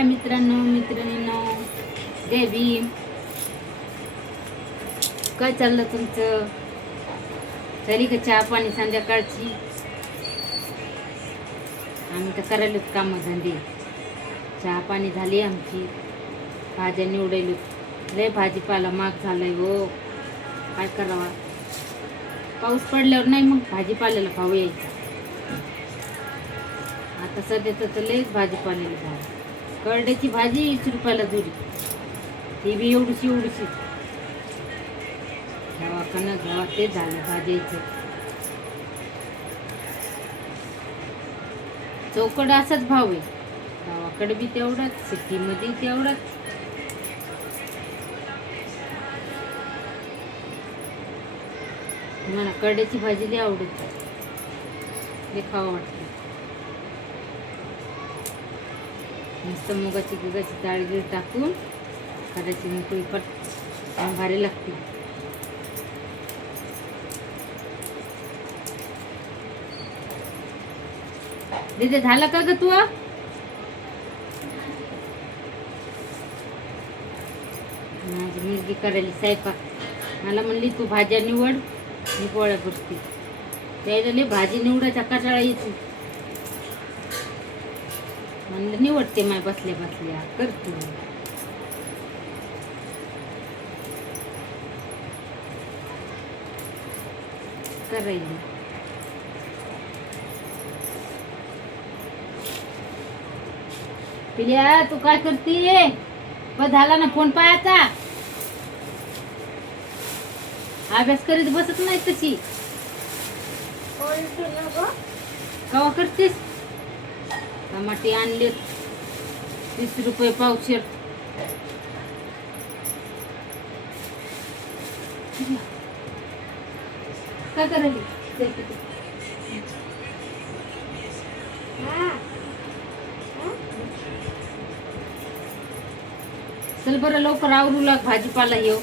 हाय मित्रांनो मैत्रिणींनो, जय भीम. काय चाललं तुमचं? झाली का चहा पाणी संध्याकाळची? आम्ही तर करायलोच काम धंदे. चहा पाणी झाली आमची. भाज्या निवडायलो. लय भाजीपाला महाग झालाय हो. काय करावा? पाऊस पडल्यावर नाही मग भाजीपाल्याला भाव यायचा. आता सध्या तर लयच भाजीपाल्याला भाव. करड्याची भाजी 20 रुपयाला जुडी. ती बी एवढीशी दवाखाना गावात ते झालं भाजीचं. चौकड असाच भाव आहे. गावाकडे बी तेवढाच, सिटीमध्ये तेवढाच. मला करड्याची भाजी लई आवडते. लई खावं वाटतं. मस्त मुगाची डाळ गिळ टाकून करायची मोकळी पट भारी लागते. तिथे झालं का ग तू? माझी मुलगी करायली स्वयंपाक. मला म्हणली तू भाज्या निवड, मी पोळ्या करते. त्याला भाजी निवडायचा कंटाळा येतो. म्हणलं निवडते माय बसल्या बसल्या करते. करायली पिल्या तू काय करते? झाला ना फोन पाहायचा? अभ्यास करीत बसत नाही तशी. कवा करतेस? टमाटे आणले 30 रुपये पावशेर. काय करायली? चल बरं लवकर आवरू लाग भाजीपाला येऊ.